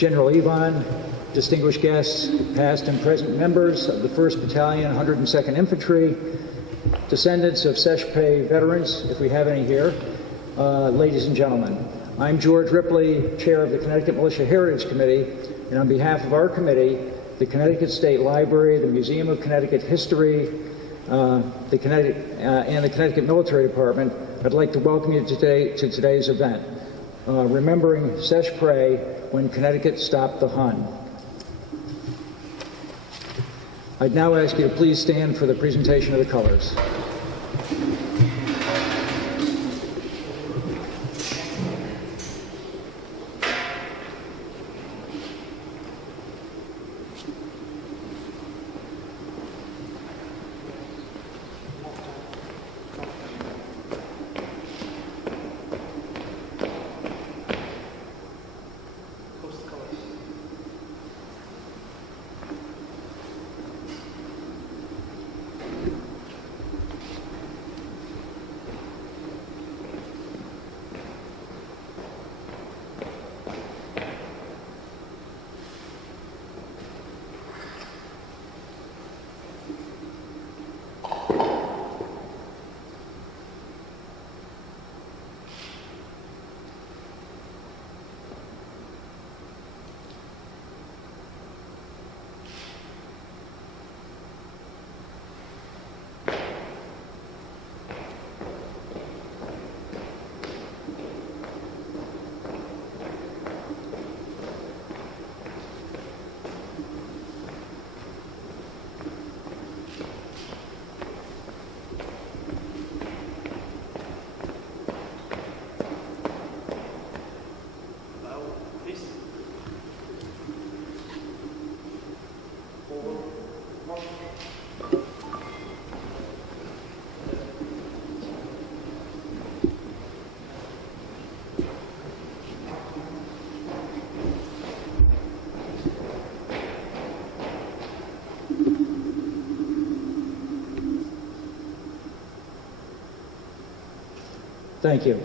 General Ivan, distinguished guests, past and present members of the 1st Battalion, 102nd Infantry, descendants of Seicheprey veterans, if we have any here, ladies and gentlemen. I'm George Ripley, Chair of the Connecticut Militia Heritage Committee, and on behalf of our committee, the Connecticut State Library, the Museum of Connecticut History, and the Connecticut Military Department, I'd like to welcome you today to today's event, remembering Seicheprey when Connecticut stopped the Hun. I'd now ask you to please stand for the presentation of the colors. Thank you.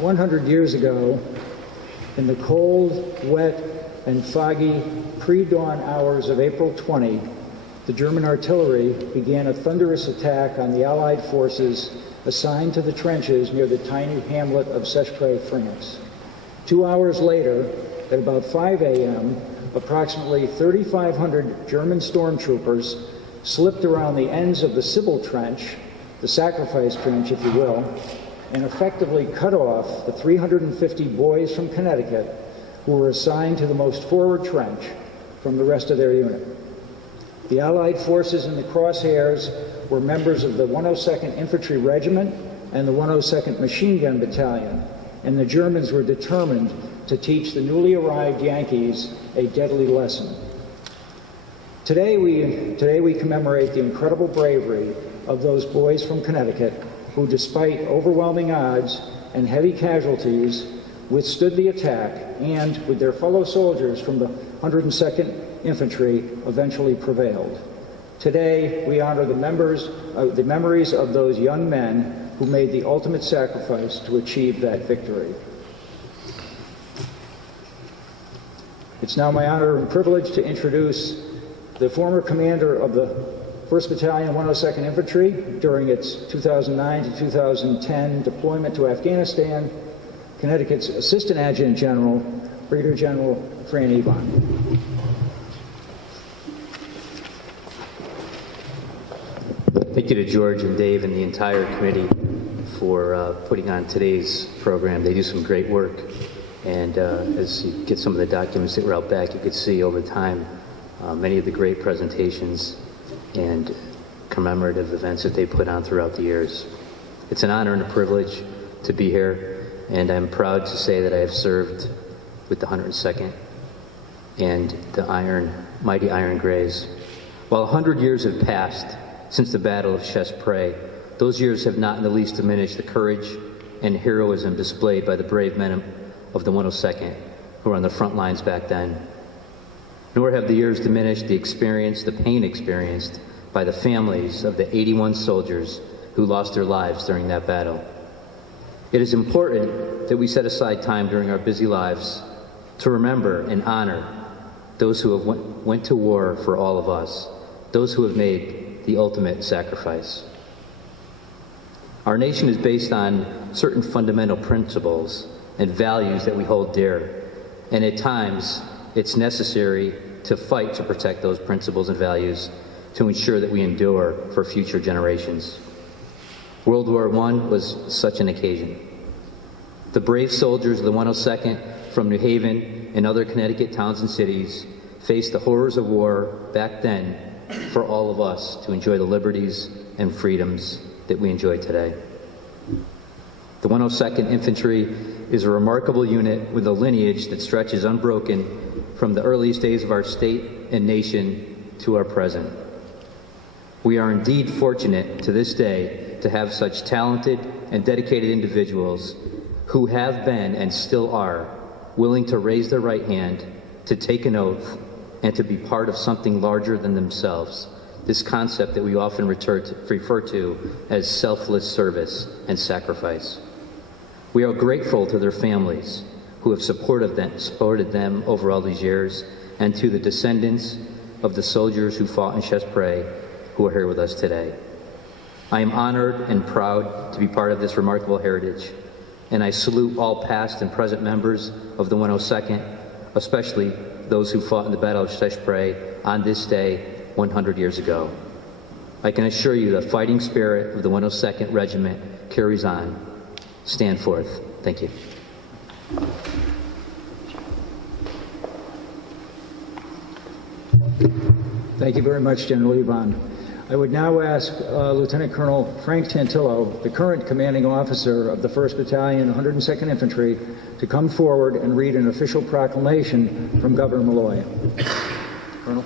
"100 years ago, in the cold, wet, and foggy pre-dawn hours of April 20, the German artillery began a thunderous attack on the Allied forces assigned to the trenches near the tiny hamlet of Seicheprey, France. 2 hours later, at about 5 a.m., approximately 3,500 German stormtroopers slipped around the ends of the Sybil Trench, the sacrifice trench, if you will, and effectively cut off the 350 boys from Connecticut who were assigned to the most forward trench from the rest of their unit. The Allied forces in the crosshairs were members of the 102nd Infantry Regiment and the 102nd Machine Gun Battalion, and the Germans were determined to teach the newly arrived Yankees a deadly lesson. Today we commemorate the incredible bravery of those boys from Connecticut who, despite overwhelming odds and heavy casualties, withstood the attack and, with their fellow soldiers from the 102nd Infantry, eventually prevailed. Today, we honor the memories of those young men who made the ultimate sacrifice to achieve that victory. It's now my honor and privilege to introduce the former commander of the 1st Battalion, 102nd Infantry during its 2009 to 2010 deployment to Afghanistan, Connecticut's Assistant Adjutant General, Brigadier General Fran Ebon. Thank you to George and Dave and the entire committee for putting on today's program. They do some great work. And as you get some of the documents that were out back, you could see over time many of the great presentations and commemorative events that they put on throughout the years. It's an honor and a privilege to be here, and I'm proud to say that I have served with the 102nd and the mighty Iron Grays. While 100 years have passed since the Battle of Seicheprey, those years have not in the least diminished the courage and heroism displayed by the brave men of the 102nd who were on the front lines back then. Nor have the years diminished the pain experienced by the families of the 81 soldiers who lost their lives during that battle. It is important that we set aside time during our busy lives to remember and honor those who have went to war for all of us, those who have made the ultimate sacrifice. Our nation is based on certain fundamental principles and values that we hold dear, and at times it's necessary to fight to protect those principles and values to ensure that we endure for future generations. World War I was such an occasion. The brave soldiers of the 102nd from New Haven and other Connecticut towns and cities faced the horrors of war back then for all of us to enjoy the liberties and freedoms that we enjoy today. The 102nd Infantry is a remarkable unit with a lineage that stretches unbroken from the earliest days of our state and nation to our present. We are indeed fortunate to this day to have such talented and dedicated individuals who have been and still are willing to raise their right hand, to take an oath, and to be part of something larger than themselves. This concept that we often refer to as selfless service and sacrifice. We are grateful to their families who have supported them over all these years, and to the descendants of the soldiers who fought in Seicheprey who are here with us today. I am honored and proud to be part of this remarkable heritage, and I salute all past and present members of the 102nd, especially those who fought in the Battle of Seicheprey on this day 100 years ago. I can assure you the fighting spirit of the 102nd Regiment carries on. Stand forth. Thank you. Thank you very much, General Yvonne. I would now ask Lieutenant Colonel Frank Tantillo, the current commanding officer of the 1st Battalion, 102nd Infantry, to come forward and read an official proclamation from Governor Malloy. Colonel.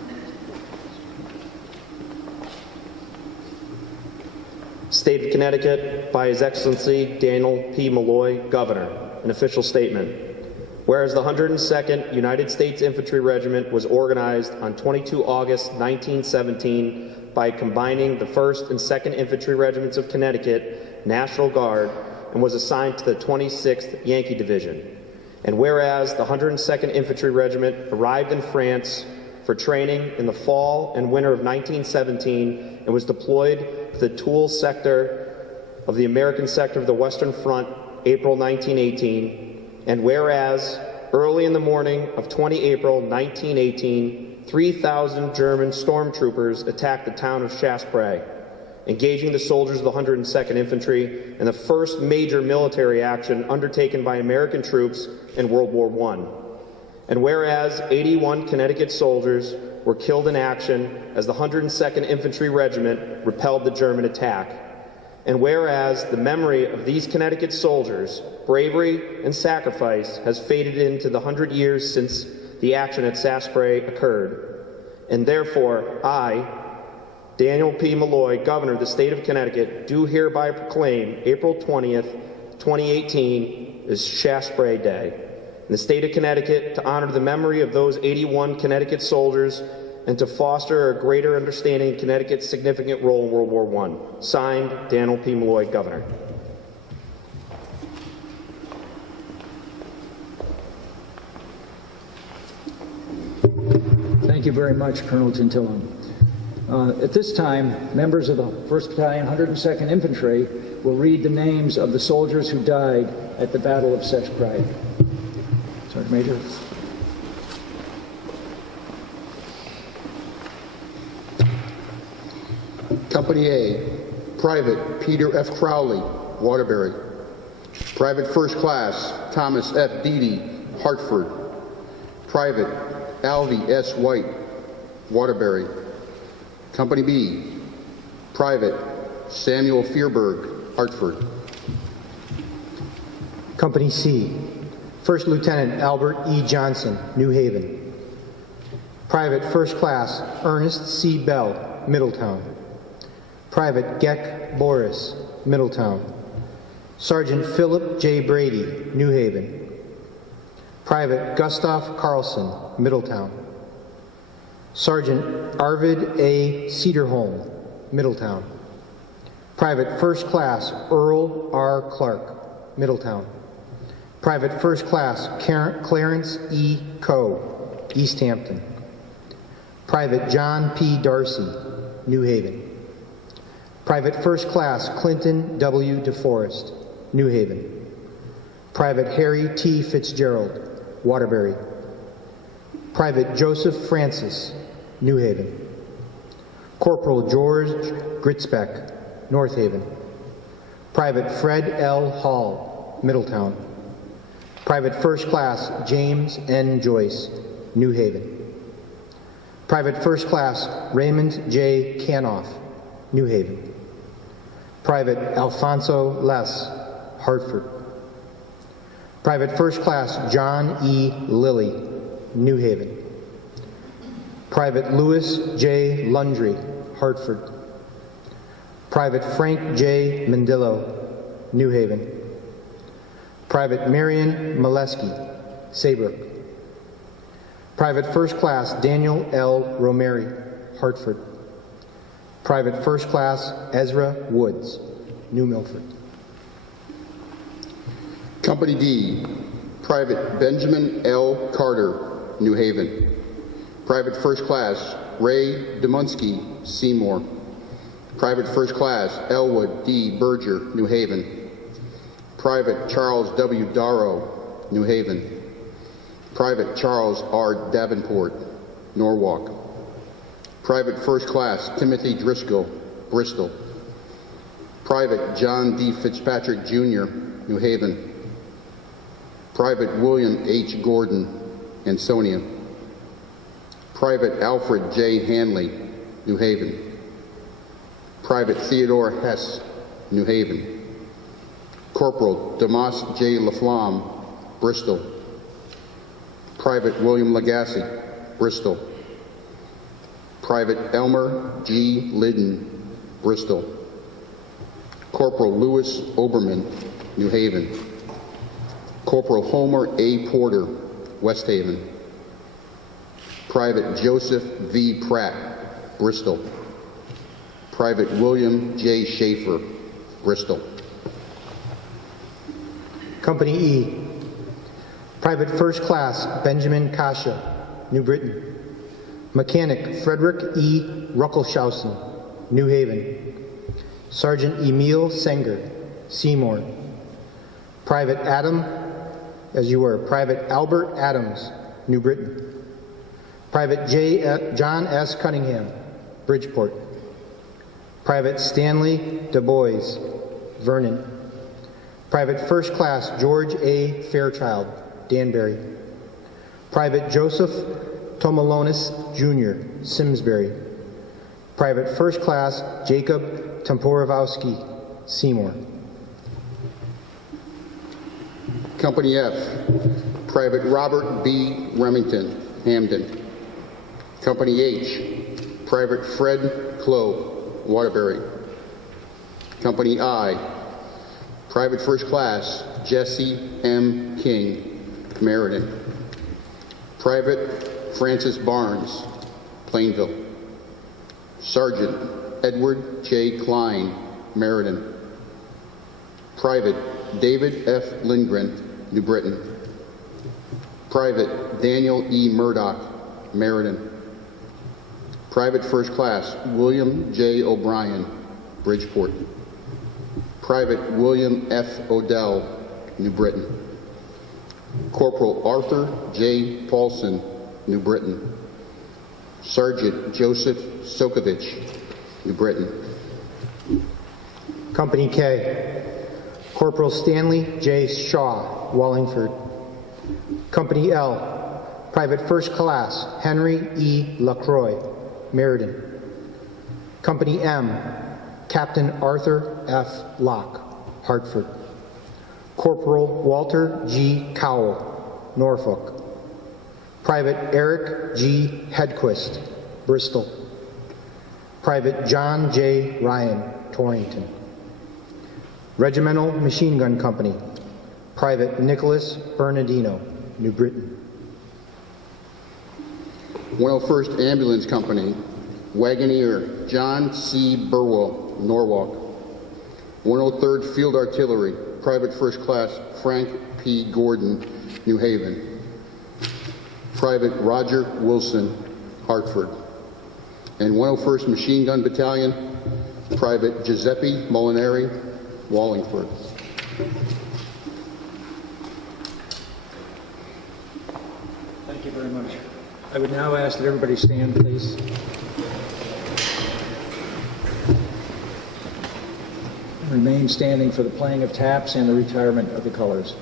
State of Connecticut, by His Excellency Daniel P. Malloy, Governor. An official statement. Whereas the 102nd United States Infantry Regiment was organized on 22 August 1917 by combining the 1st and 2nd Infantry Regiments of Connecticut, National Guard, and was assigned to the 26th Yankee Division. And whereas the 102nd Infantry Regiment arrived in France for training in the fall and winter of 1917 and was deployed to the Toul sector of the American sector of the Western Front, April 1918. And whereas early in the morning of 20 April 1918, 3,000 German stormtroopers attacked the town of Seicheprey, engaging the soldiers of the 102nd Infantry in the first major military action undertaken by American troops in World War I. And whereas 81 Connecticut soldiers were killed in action as the 102nd Infantry Regiment repelled the German attack. And whereas the memory of these Connecticut soldiers' bravery and sacrifice has faded into the 100 years since the action at Seicheprey occurred. And therefore, I, Daniel P. Malloy, Governor of the State of Connecticut, do hereby proclaim April 20th, 2018 as Seicheprey Day in the state of Connecticut to honor the memory of those 81 Connecticut soldiers and to foster a greater understanding of Connecticut's significant role in World War I. Signed, Daniel P. Malloy, Governor. Thank you very much, Colonel Tantillo. At this time, members of the 1st Battalion, 102nd Infantry will read the names of the soldiers who died at the Battle of Seicheprey. Sergeant Major. Company A, Private Peter F. Crowley, Waterbury. Private First Class Thomas F. Deedy, Hartford. Private Alvy S. White, Waterbury. Company B, Private Samuel Fearberg, Hartford. Company C, First Lieutenant Albert E. Johnson, New Haven. Private First Class Ernest C. Bell, Middletown. Private Geck Boris, Middletown. Sergeant Philip J. Brady, New Haven. Private Gustav Carlson, Middletown. Sergeant Arvid A. Cederholm, Middletown. Private First Class Earl R. Clark, Middletown. Private First Class Clarence E. Coe, East Hampton. Private John P. Darcy, New Haven. Private First Class Clinton W. DeForest, New Haven. Private Harry T. Fitzgerald, Waterbury. Private Joseph Francis, New Haven. Corporal George Gritzbeck, North Haven. Private Fred L. Hall, Middletown. Private First Class James N. Joyce, New Haven. Private First Class Raymond J. Canoff, New Haven. Private Alfonso Less, Hartford. Private First Class John E. Lilly, New Haven. Private Louis J. Lundry, Hartford. Private Frank J. Mendillo, New Haven. Private Marion Molesky, Saybrook. Private First Class Daniel L. Romeri, Hartford. Private First Class Ezra Woods, New Milford. Company D, Private Benjamin L. Carter, New Haven. Private First Class Ray Demunsky, Seymour. Private First Class Elwood D. Berger, New Haven. Private Charles W. Darrow, New Haven. Private Charles R. Davenport, Norwalk. Private First Class Timothy Driscoll, Bristol. Private John D. Fitzpatrick, Jr., New Haven. Private William H. Gordon, Ansonia. Private Alfred J. Hanley, New Haven. Private Theodore Hess, New Haven. Corporal Damas J. Laflamme, Bristol. Private William Lagasse, Bristol. Private Elmer G. Liddon, Bristol. Corporal Louis Oberman, New Haven. Corporal Homer A. Porter, West Haven. Private Joseph V. Pratt, Bristol. Private William J. Schaefer, Bristol. Company E, Private First Class Benjamin Kasha, New Britain. Mechanic Frederick E. Ruckelshausen, New Haven. Sergeant Emil Senger, Seymour. Private Adam, Private Albert Adams, New Britain. Private John S. Cunningham, Bridgeport. Private Stanley Du Bois, Vernon. Private First Class George A. Fairchild, Danbury. Private Joseph Tomalonis, Jr., Simsbury. Private First Class Jacob Temporovowski, Seymour. Company F, Private Robert B. Remington, Hamden. Company H, Private Fred Clough, Waterbury. Company I, Private First Class Jesse M. King, Meriden. Private Francis Barnes, Plainville. Sergeant Edward J. Klein, Meriden. Private David F. Lindgren, New Britain. Private Daniel E. Murdoch, Meriden. Private First Class William J. O'Brien, Bridgeport. Private William F. Odell, New Britain. Corporal Arthur J. Paulson, New Britain. Sergeant Joseph Sokovich, New Britain. Company K, Corporal Stanley J. Shaw, Wallingford. Company L, Private First Class Henry E. LaCroix, Meriden. Company M, Captain Arthur F. Locke, Hartford. Corporal Walter G. Cowell, Norfolk. Private Eric G. Hedquist, Bristol. Private John J. Ryan, Torrington. Regimental Machine Gun Company, Private Nicholas Bernardino, New Britain. 101st Ambulance Company, Wagoneer John C. Burwell, Norwalk. 103rd Field Artillery, Private First Class Frank P. Gordon, New Haven. Private Roger Wilson, Hartford. And 101st Machine Gun Battalion, Private Giuseppe Molinari, Wallingford. Thank you very much. I would now ask that everybody stand, please. Remain standing for the playing of taps and the retirement of the colors.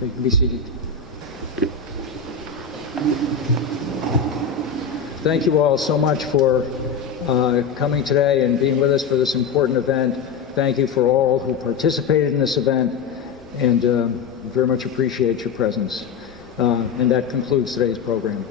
You can be seated. Thank you all so much for coming today and being with us for this important event. Thank you for all who participated in this event, and very much appreciate your presence. And that concludes today's program.